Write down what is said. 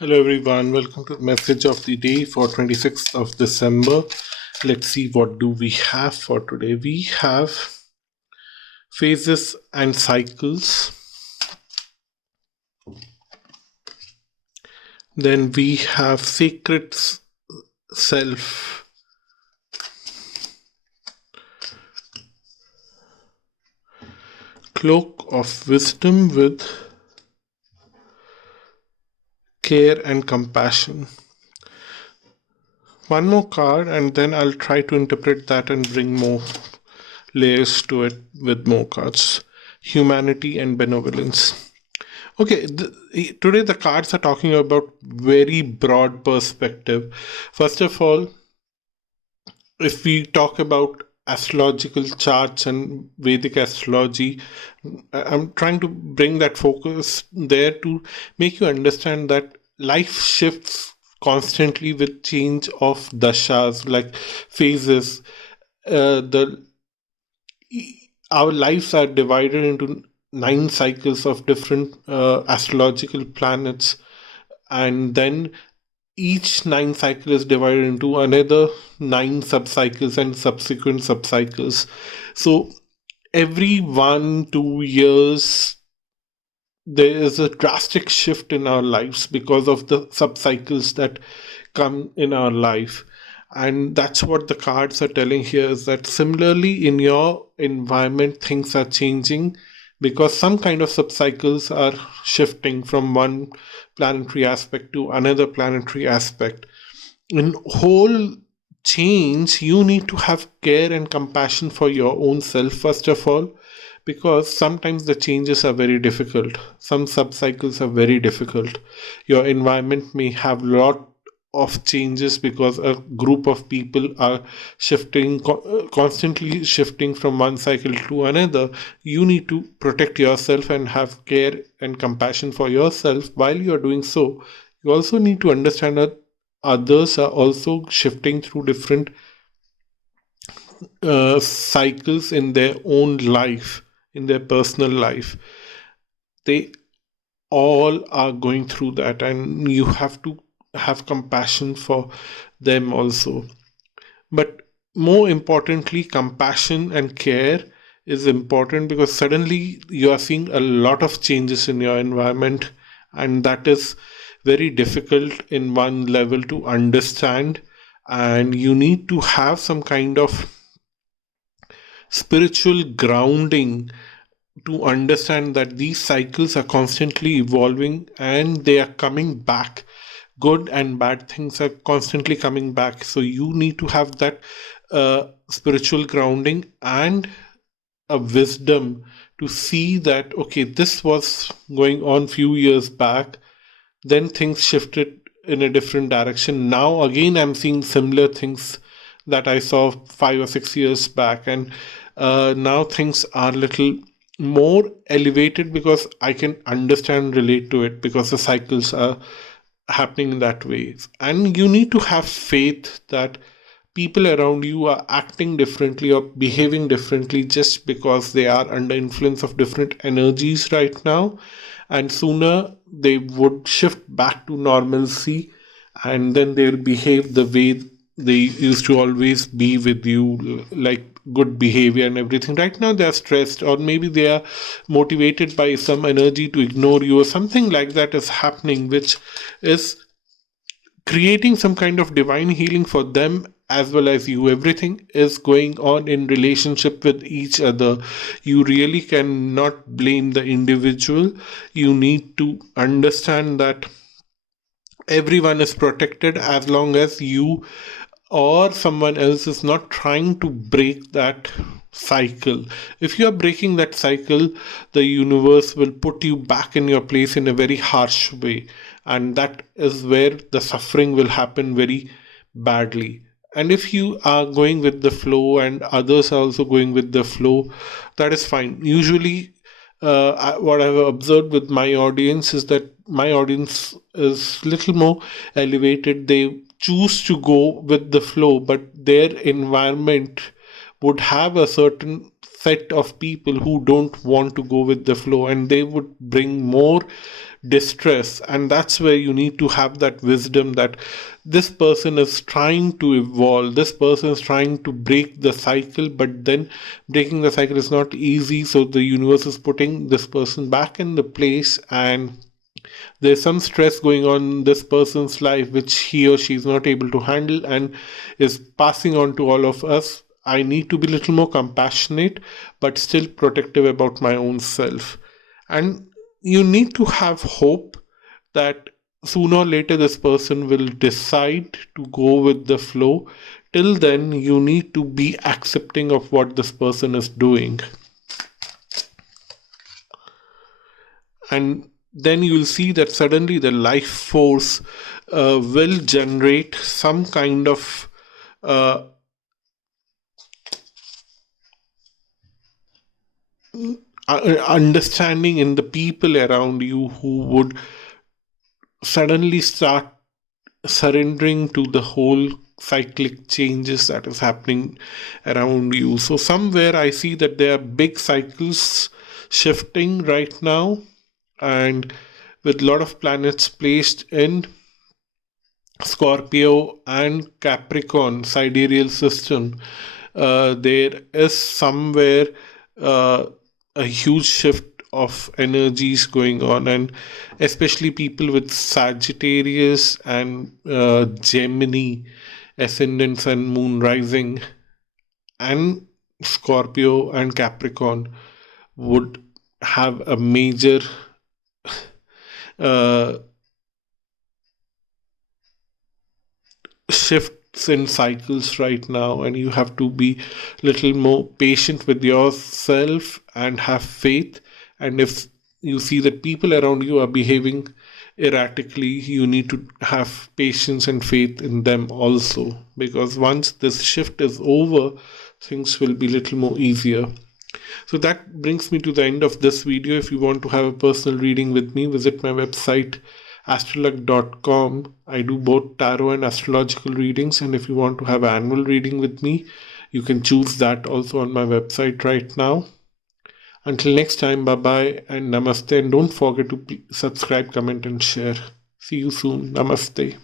Hello everyone, welcome to the message of the day for 26th of December. Let's see what do we have for today. We have phases and cycles. Then we have sacred self. Cloak of wisdom with care and compassion. One more card and then I'll try to interpret that and bring more layers to it with more cards. Humanity and benevolence. Okay, today the cards are talking about very broad perspective. First of all, if we talk about astrological charts and Vedic astrology, I'm trying to bring that focus there to make you understand that life shifts constantly with change of dashas, like phases. The Our lives are divided into 9 cycles of different astrological planets, and then each 9 cycle is divided into another 9 subcycles and subsequent subcycles. So every 1 2 years there is a drastic shift in our lives because of the subcycles that come in our life. And that's what the cards are telling here, is that similarly in your environment things are changing because some kind of subcycles are shifting from one planetary aspect to another planetary aspect. In whole change, you need to have care and compassion for your own self, first of all, because sometimes the changes are very difficult. Some subcycles are very difficult. Your environment may have lot of changes because a group of people are shifting, constantly shifting from one cycle to another. You need to protect yourself and have care and compassion for yourself. While you are doing so, you also need to understand that others are also shifting through different cycles in their own life, in their personal life. They all are going through that, and you have to have compassion for them also. But more importantly, compassion and care is important because suddenly you are seeing a lot of changes in your environment, and that is very difficult in one level to understand. And you need to have some kind of spiritual grounding to understand that these cycles are constantly evolving and they are coming back. Good and bad things are constantly coming back. So you need to have that spiritual grounding and a wisdom to see that, okay, this was going on few years back, then things shifted in a different direction. Now again I'm seeing similar things that I saw 5 or 6 years back, and now things are little more elevated because I can understand and relate to it because the cycles are happening in that way. And you need to have faith that people around you are acting differently or behaving differently just because they are under influence of different energies right now, and sooner they would shift back to normalcy, and then they'll behave the way they used to always be with you, like good behavior and everything. Right now they are stressed, or maybe they are motivated by some energy to ignore you, or something like that is happening, which is creating some kind of divine healing for them as well as you. Everything is going on in relationship with each other. You really cannot blame the individual. You need to understand that everyone is protected as long as you or someone else is not trying to break that cycle. If you are breaking that cycle, the universe will put you back in your place in a very harsh way, and that is where the suffering will happen very badly. And if you are going with the flow and others are also going with the flow, that is fine. Usually what I've observed with my audience is that my audience is little more elevated. They choose to go with the flow, but their environment would have a certain set of people who don't want to go with the flow, and they would bring more distress. And that's where you need to have that wisdom that this person is trying to evolve, this person is trying to break the cycle, but then breaking the cycle is not easy, so the universe is putting this person back in the place, and there's some stress going on in this person's life which he or she is not able to handle and is passing on to all of us. I need to be a little more compassionate but still protective about my own self. And you need to have hope that sooner or later this person will decide to go with the flow. Till then, you need to be accepting of what this person is doing. And then you will see that suddenly the life force will generate some kind of uh, understanding in the people around you who would suddenly start surrendering to the whole cyclic changes that is happening around you. So somewhere I see that there are big cycles shifting right now, and with a lot of planets placed in Scorpio and Capricorn sidereal system, there is somewhere uh, a huge shift of energies going on, and especially people with Sagittarius and Gemini ascendants and moon rising, and Scorpio and Capricorn would have a major uh, shifts in cycles right now, and you have to be little more patient with yourself and have faith. And if you see that people around you are behaving erratically, you need to have patience and faith in them also, because once this shift is over, things will be little more easier. So that brings me to the end of this video. If you want to have a personal reading with me, visit my website astrolog.com. I do both tarot and astrological readings, and if you want to have an annual reading with me, you can choose that also on my website right now. Until next time, bye bye and namaste, and don't forget to subscribe, comment, and share. See you soon. Namaste.